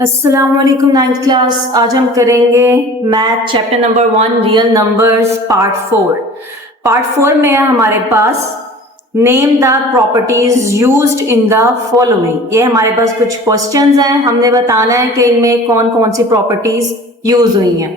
अस्सलाम वालेकुम ninth class. आज हम करेंगे math chapter number 1 real numbers part 4। Part 4 में है हमारे पास name the properties used in the following. ये हमारे पास कुछ क्वेश्चंस हैं, हमने बताना है कि इनमें कौन कौन सी प्रॉपर्टीज यूज हुई हैं।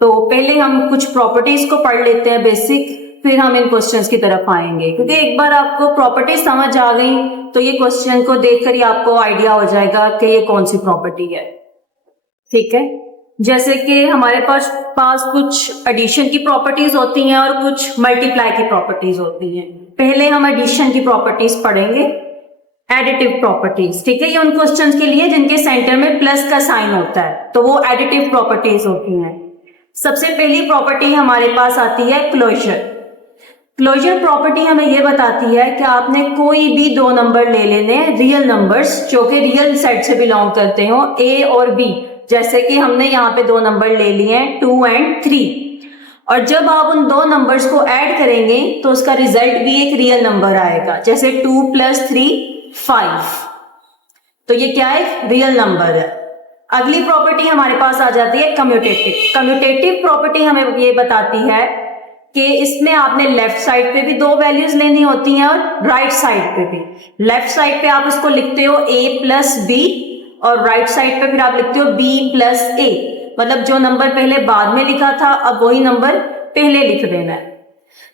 तो पहले हम कुछ प्रॉपर्टीज को पढ़ लेते हैं बेसिक, फिर हम इन क्वेश्चंस की तरफ आएंगे, क्योंकि एक बार आपको प्रॉपर्टीज समझ आ गई तो ये क्वेश्चन को देखकर ही आपको आइडिया हो जाएगा कि ये कौन सी प्रॉपर्टी है। ठीक है, जैसे कि हमारे पास कुछ एडिशन की प्रॉपर्टीज होती हैं और कुछ मल्टीप्लाई की प्रॉपर्टीज होती हैं। पहले हम एडिशन की प्रॉपर्टीज पढ़ेंगे, एडिटिव प्रॉपर्टीज। ठीक है, ये उन क्वेश्चंस के लिए जिनके सेंटर में प्लस का साइन होता है, तो वो एडिटिव प्रॉपर्टीज होती हैं। सबसे पहली प्रॉपर्टी हमारे पास आती है क्लोजर। क्लोजर प्रॉपर्टी हमें यह बताती है कि आपने कोई भी दो नंबर ले लेने हैं, रियल नंबर्स जो कि रियल सेट से बिलोंग करते हो, ए और बी। जैसे कि हमने यहाँ पे दो नंबर ले लिए हैं 2 और 3, और जब आप उन दो नंबर्स को ऐड करेंगे तो उसका रिजल्ट भी एक रियल नंबर आएगा। जैसे 2 + 3 5, तो ये क्या है, रियल नंबर है। अगली प्रॉपर्टी हमारे पास आ जाती है कम्यूटेटिव। कम्यूटेटिव प्रॉपर्टी हमें ये बताती है कि इसमें आपने लेफ्ट साइड पे भी दो वैल्यूज लेनी होती हैं और राइट साइड पे भी। लेफ्ट साइड पे आप इसको लिखते हो a + b, और राइट साइड पे फिर आप लिखते हो b + a। मतलब जो नंबर पहले बाद में लिखा था, अब वही नंबर पहले लिख देना है।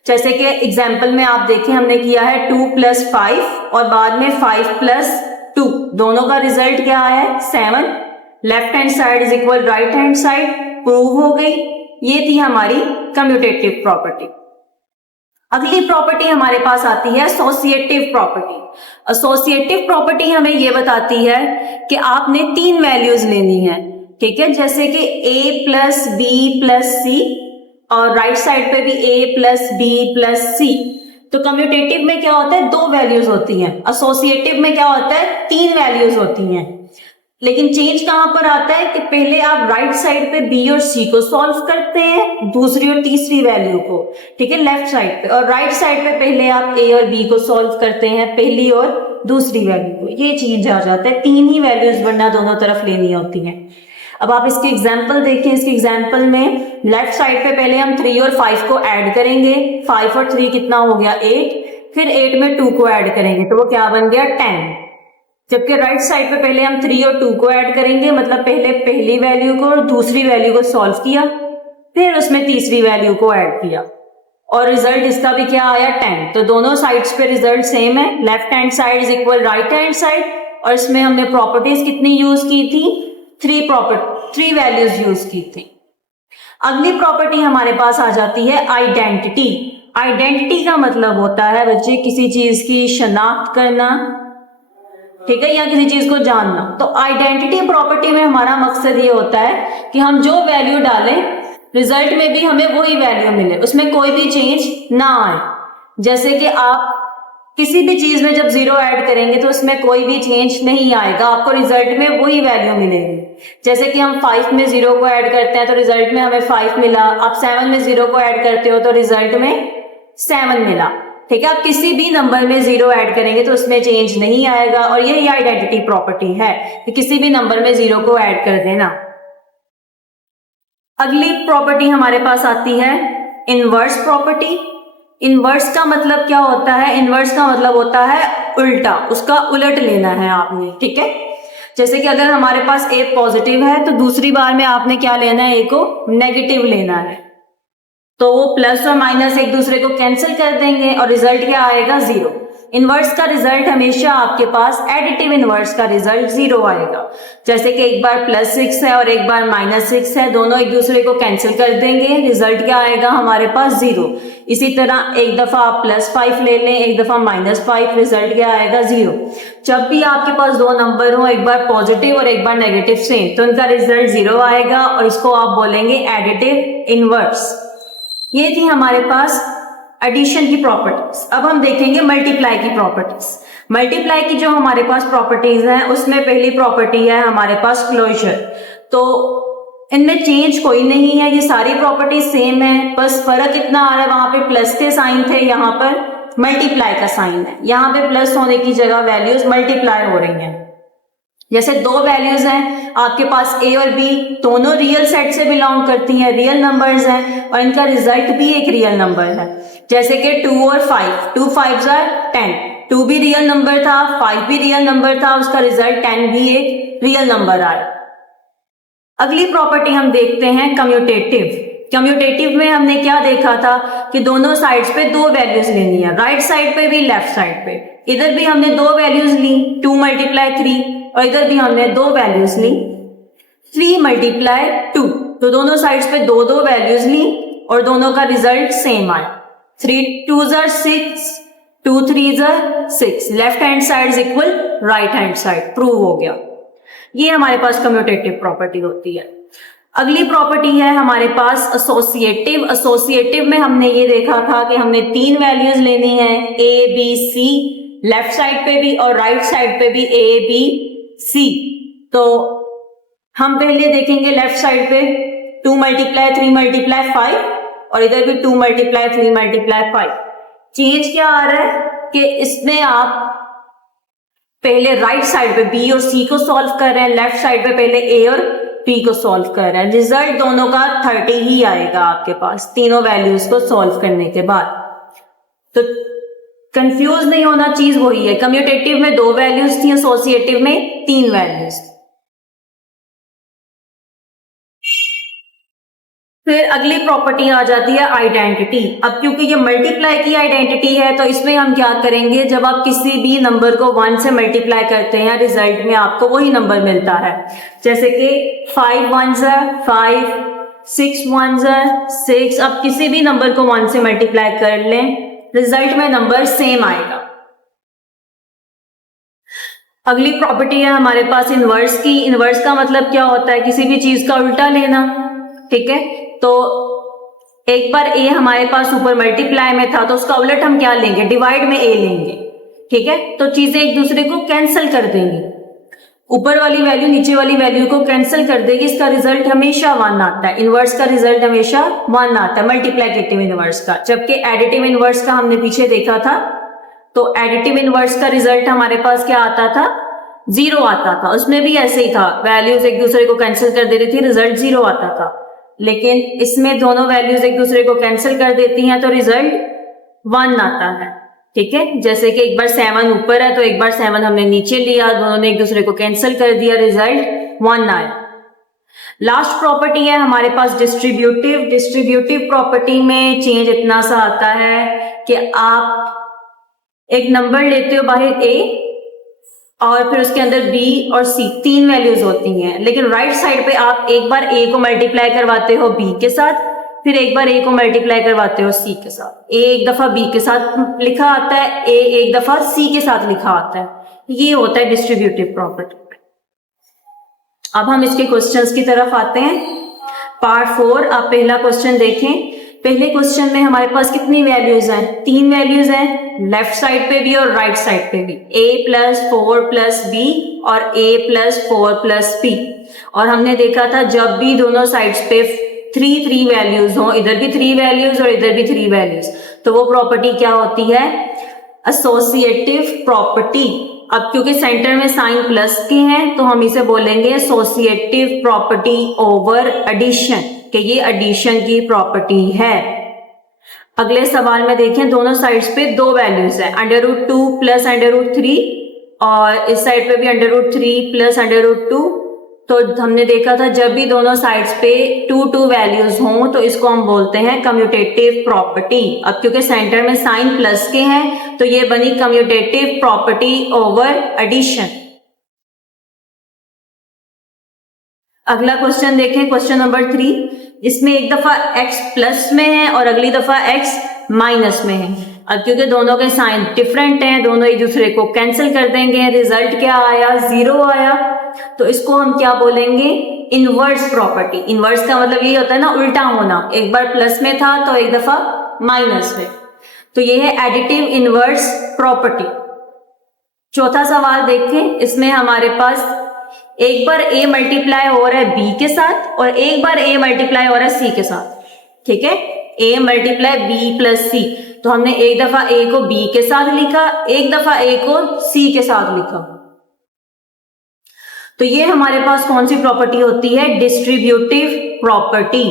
जैसे कि एग्जाम्पल में आप देखें, हमने किया है 2 + 5 और बाद में 5 + 2, दोनों का रिजल्ट क्या है, 7। Left hand side is equal right hand side, prove हो गई। ये थी हमारी कम्यूटेटिव प्रॉपर्टी। अगली प्रॉपर्टी हमारे पास आती है एसोसिएटिव प्रॉपर्टी। एसोसिएटिव प्रॉपर्टी हमें यह बताती है कि आपने 3 वैल्यूज लेनी है। ठीक है, जैसे कि a + b + c, और राइट साइड पे भी a + b + c। तो कम्यूटेटिव में क्या होता है, 2 वैल्यूज होती हैं, एसोसिएटिव में क्या होता है, 3 वैल्यूज होती हैं। लेकिन चेंज कहां पर आता है कि पहले आप राइट साइड पे b और c को सॉल्व करते हैं, दूसरी और तीसरी वैल्यू को। ठीक है, लेफ्ट साइड पे, और राइट साइड पे पहले आप a और b को सॉल्व करते हैं, पहली और दूसरी वैल्यू को। ये चेंज आ जाता है, 3 ही वैल्यूज वरना दोनों तरफ लेनी होती हैं। अब आप इसके एग्जाम्पल देखें। इसके एग्जाम्पल में लेफ्ट साइड पे पहले हम 3 और 5 को ऐड करेंगे। 5 और 3 कितना हो गया, 8। फिर 8 में 2 को ऐड करेंगे तो वो क्या बन गया, 10। जबकि राइट साइड पे पहले हम 3 और 2 को ऐड करेंगे, मतलब पहले पहली वैल्यू को और दूसरी वैल्यू को सॉल्व किया, फिर उसमें तीसरी वैल्यू को ऐड किया, और रिजल्ट इसका भी क्या आया, 10। तो दोनों साइड्स पे रिजल्ट सेम है, left hand side is equal right hand side. और इसमें हमने प्रॉपर्टीज कितनी यूज की थी, 3 वैल्यूज यूज की थी। अगली प्रॉपर्टी हमारे पास आ जाती है आइडेंटिटी। आइडेंटिटी का मतलब होता है बच्चे किसी चीज की शनाख्त करना, ठीक है, या किसी चीज को जानना। तो आइडेंटिटी प्रॉपर्टी में हमारा मकसद ये होता है कि हम जो वैल्यू डालें रिजल्ट में भी हमें वही वैल्यू मिले, उसमें कोई भी चेंज ना आए। जैसे कि आप किसी भी चीज में जब 0 ऐड करेंगे तो उसमें कोई भी चेंज नहीं आएगा, आपको रिजल्ट में वही वैल्यू मिलेगी। जैसे कि हम 5 में 0 को ऐड करते हैं तो रिजल्ट में हमें 5 मिला, आप 7 में 0 को ऐड करते हो तो रिजल्ट में 7 मिला। ठीक है, आप किसी भी नंबर में 0 ऐड करेंगे तो उसमें चेंज नहीं आएगा, और यही आइडेंटिटी प्रॉपर्टी है कि किसी भी नंबर में 0 को ऐड कर देना। अगली प्रॉपर्टी हमारे पास आती है इनवर्स प्रॉपर्टी। इनवर्स का मतलब क्या होता है, इनवर्स का मतलब होता है उल्टा, उसका उलट लेना है आपने। ठीक है, जैसे कि अगर हमारे पास a पॉजिटिव है तो दूसरी बार में आपने क्या लेना है, a को नेगेटिव लेना है। तो वो प्लस और माइनस एक दूसरे को कैंसिल कर देंगे और रिजल्ट क्या आएगा, 0। इनवर्स का रिजल्ट हमेशा आपके पास, एडिटिव इनवर्स का रिजल्ट 0 आएगा। जैसे कि एक बार +6 है और एक बार -6 है, दोनों एक दूसरे को कैंसिल कर देंगे, रिजल्ट क्या आएगा हमारे पास, 0। इसी तरह एक दफा आप +5 ले लें, एक दफा -5, रिजल्ट क्या आएगा, 0। जब भी आपके पास दो नंबर हो, एक बार पॉजिटिव और एक बार नेगेटिव सेम, तो उनका रिजल्ट 0 आएगा, और इसको आप बोलेंगे एडिटिव इनवर्स। ये थी हमारे पास एडिशन की प्रॉपर्टीज। अब हम देखेंगे मल्टीप्लाई की प्रॉपर्टीज। मल्टीप्लाई की जो हमारे पास प्रॉपर्टीज हैं उसमें पहली प्रॉपर्टी है हमारे पास क्लोजर। तो इनमें चेंज कोई नहीं है, ये सारी प्रॉपर्टीज सेम है, बस फर्क इतना आ रहा है, वहां पे प्लस के साइन थे, यहाँ पर मल्टीप्लाई का साइन है। यहाँ पे प्लस होने की जगह वैल्यूज मल्टीप्लाई हो रही हैं। जैसे दो वैल्यूज हैं आपके पास ए और बी, दोनों रियल सेट से बिलोंग करती हैं, रियल नंबर्स हैं और इनका रिजल्ट भी एक रियल नंबर है। जैसे कि 2 और 5, 2 5 10, 2 भी रियल नंबर था, 5 भी रियल नंबर था, उसका रिजल्ट 10 भी एक रियल नंबर आया। अगली प्रॉपर्टी हम देखते हैं कम्यूटेटिव। कम्यूटेटिव में हमने क्या देखा था कि दोनों साइड्स पे दो वैल्यूज लेनी है, राइट साइड पे भी लेफ्ट साइड पे। इधर भी हमने दो वैल्यूज ली 2 × 3 और इधर भी हमने दो वैल्यूज ली 3 × 2। तो दोनों साइड्स पे दो दो वैल्यूज ली और दोनों का रिजल्ट सेम आया। 3 2s are 6, 2 3s are 6। Left hand side is equal right hand side, prove हो गया। ये हमारे पास कम्यूटेटिव प्रॉपर्टी होती है। अगली प्रॉपर्टी है हमारे पास एसोसिएटिव। एसोसिएटिव में हमने ये देखा था कि हमने तीन वैल्यूज लेनी है A B C, left side पे भी और राइट साइड पे भी ए बी सी। तो हम पहले देखेंगे लेफ्ट साइड पे 2 × 3 × 5 और इधर भी 2 × 3 × 5। चेंज क्या आ रहा है कि इसमें आप पहले राइट साइड पे बी और सी को सॉल्व कर रहे हैं, लेफ्ट साइड पे पहले ए और बी को सॉल्व कर रहे हैं। रिजल्ट दोनों का 30 ही आएगा आपके पास तीनों वैल्यूज को सॉल्व करने के बाद। तो कंफ्यूज नहीं होना, चीज वही है। कम्यूटेटिव में दो वैल्यूज थी, एसोसिएटिव में तीन वैल्यूज। फिर अगली प्रॉपर्टी आ जाती है आइडेंटिटी। अब क्योंकि ये मल्टीप्लाई की आइडेंटिटी है तो इसमें हम क्या करेंगे, जब आप किसी भी नंबर को 1 से मल्टीप्लाई करते हैं रिजल्ट में आपको वही नंबर मिलता है। जैसे कि 5 1s are 5, 6 1s are 6। अब किसी भी नंबर को 1 से मल्टीप्लाई कर लें, रिजल्ट में नंबर सेम आएगा। अगली प्रॉपर्टी है हमारे पास इनवर्स की। इनवर्स का मतलब क्या होता है, किसी भी चीज का उल्टा लेना। ठीक है, तो एक बार ए हमारे पास ऊपर मल्टीप्लाई में था तो उसका उलट हम क्या लेंगे, डिवाइड में ए लेंगे। ठीक है, तो चीजें एक दूसरे को कैंसिल कर देंगी, ऊपर वाली वैल्यू नीचे वाली वैल्यू को कैंसिल कर देगी, इसका रिजल्ट हमेशा 1 आता है। इनवर्स का रिजल्ट हमेशा 1 आता है मल्टीप्लिकेटिव इनवर्स का। जबकि एडिटिव इनवर्स का हमने पीछे देखा था, तो एडिटिव इनवर्स का रिजल्ट हमारे पास क्या आता था, 0 आता था। उसमें भी ऐसे ही था, वैल्यूज एक दूसरे को कैंसिल कर दे रही थी, रिजल्ट 0 आता था। लेकिन इसमें दोनों वैल्यूज एक दूसरे को कैंसिल कर देती हैं तो रिजल्ट 1 आता है। ठीक है, जैसे कि एक बार 7 ऊपर है तो एक बार 7 हमने नीचे लिया, दोनों ने एक दूसरे को कैंसिल कर दिया, रिजल्ट 1 आया। लास्ट प्रॉपर्टी है हमारे पास डिस्ट्रीब्यूटिव। डिस्ट्रीब्यूटिव प्रॉपर्टी में चेंज इतना सा आता है कि आप एक नंबर लेते हो बाहर ए और फिर उसके अंदर बी और सी तीन वैल्यूज होती हैं, लेकिन राइट साइड पे आप एक बार ए को मल्टीप्लाई करवाते हो बी के साथ, फिर एक बार ए को मल्टीप्लाई करवाते हो सी के साथ। ए एक दफा बी के साथ लिखा आता है, ए एक दफा सी के साथ लिखा आता है। ये होता है डिस्ट्रीब्यूटिव प्रॉपर्टी। अब हम इसके क्वेश्चंस की तरफ आते हैं। पार्ट 4, आप पहला क्वेश्चन देखें। पहले क्वेश्चन में हमारे पास कितनी वैल्यूज हैं, तीन वैल्यूज हैं, लेफ्ट साइड पे भी और राइट साइड पे भी, a + 4 + b और a + 4 + b। और हमने देखा था जब भी दोनों साइड्स पे 3 वैल्यूज हो, इधर भी 3 वैल्यूज और इधर भी 3 वैल्यूज, तो वो प्रॉपर्टी क्या होती है, एसोसिएटिव प्रॉपर्टी। अब क्योंकि सेंटर में साइन प्लस के हैं तो हम इसे बोलेंगे एसोसिएटिव प्रॉपर्टी ओवर एडिशन, कि ये एडिशन की प्रॉपर्टी है। अगले सवाल में देखें, दोनों साइड्स पे दो वैल्यूज है, √2 + √3 और इस साइड पे भी √3 + √2। तो हमने देखा था जब भी दोनों साइड्स पे 2 वैल्यूज हों तो इसको हम बोलते हैं कम्यूटेटिव प्रॉपर्टी। अब क्योंकि सेंटर में साइन प्लस के हैं तो ये बनी कम्यूटेटिव प्रॉपर्टी ओवर एडिशन। अगला क्वेश्चन देखें, क्वेश्चन नंबर 3। इसमें एक दफा x प्लस में है और अगली दफा x माइनस में है। अब क्योंकि दोनों के साइन डिफरेंट हैं, दोनों एक दूसरे को कैंसिल कर देंगे, रिजल्ट क्या आया, 0 आया। तो इसको हम क्या बोलेंगे, इनवर्स प्रॉपर्टी। इनवर्स का मतलब ये होता है ना, उल्टा होना, एक बार प्लस में था तो एक दफा माइनस में। तो ये है एडिटिव इनवर्स प्रॉपर्टी। चौथा सवाल देखें, इसमें हमारे पास एक बार a मल्टीप्लाई हो रहा है b के साथ और एक बार a मल्टीप्लाई हो रहा है c के साथ। ठीक है, a × b + c। तो हमने एक दफा a को b के साथ लिखा, एक दफा a को c के साथ लिखा। तो ये हमारे पास कौन सी प्रॉपर्टी होती है? Distributive property.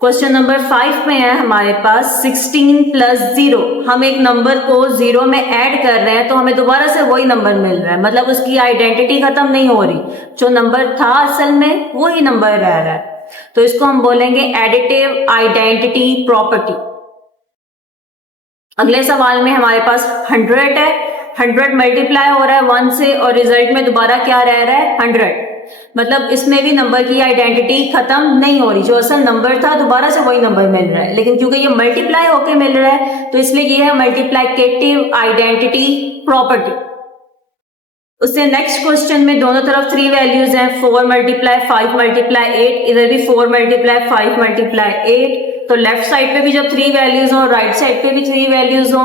क्वेश्चन नंबर 5 में है हमारे पास 16 प्लस 0। हम एक नंबर को 0 में ऐड कर रहे हैं तो हमें दोबारा से वही नंबर मिल रहा है, मतलब उसकी आइडेंटिटी खत्म नहीं हो रही, जो नंबर था असल में वही नंबर रह रहा है। तो इसको हम बोलेंगे एडिटिव आइडेंटिटी प्रॉपर्टी। अगले सवाल में हमारे पास 100 है, 100 मल्टीप्लाई हो रहा है 1 से और रिजल्ट में दोबारा क्या रह रहा है? 100। मतलब इसमें भी नंबर की आइडेंटिटी खत्म नहीं हो रही, जो असल नंबर था दोबारा से वही नंबर मिल रहा है, लेकिन क्योंकि ये मल्टीप्लाई होके मिल रहा है तो इसलिए ये है मल्टीप्लिकेटिव आइडेंटिटी प्रॉपर्टी। उससे नेक्स्ट क्वेश्चन में दोनों तरफ 3 वैल्यूज हैं, 4 मल्टीप्लाई 5 मल्टीप्लाई 8, इधर भी 4 मल्टीप्लाई 5 मल्टीप्लाई 8। तो लेफ्ट साइड पे भी जब 3 वैल्यूज हो, राइट साइड पे भी 3 वैल्यूज हो,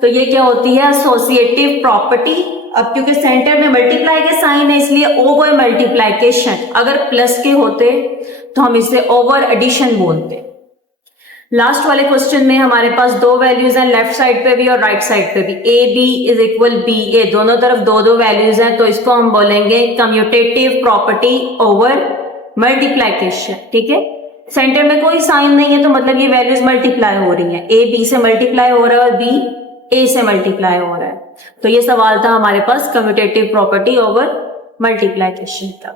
तो ये क्या होती है? Associative property. अब क्योंकि सेंटर में मल्टीप्लाई के साइन है इसलिए ओवर मल्टीप्लिकेशन। अगर प्लस के होते तो हम इसे ओवर एडिशन बोलते। लास्ट वाले क्वेश्चन में हमारे पास 2 वैल्यूज हैं, लेफ्ट साइड पे भी और राइट साइड पे भी। A B is equal B A, दोनों तरफ 2 वैल्यूज हैं, तो इसको हम बोलेंगे कम्यूटेटिव प्रॉपर्टी ओवर मल्टीप्लिकेशन। ठीक है, सेंटर में कोई साइन नहीं है तो मतलब ये वैल्यूज मल्टीप्लाई हो रही हैं, ए बी से मल्टीप्लाई हो रहा है और बी ए से मल्टीप्लाई हो रहा है। तो ये सवाल था हमारे पास कम्यूटेटिव प्रॉपर्टी ओवर मल्टीप्लिकेशन का।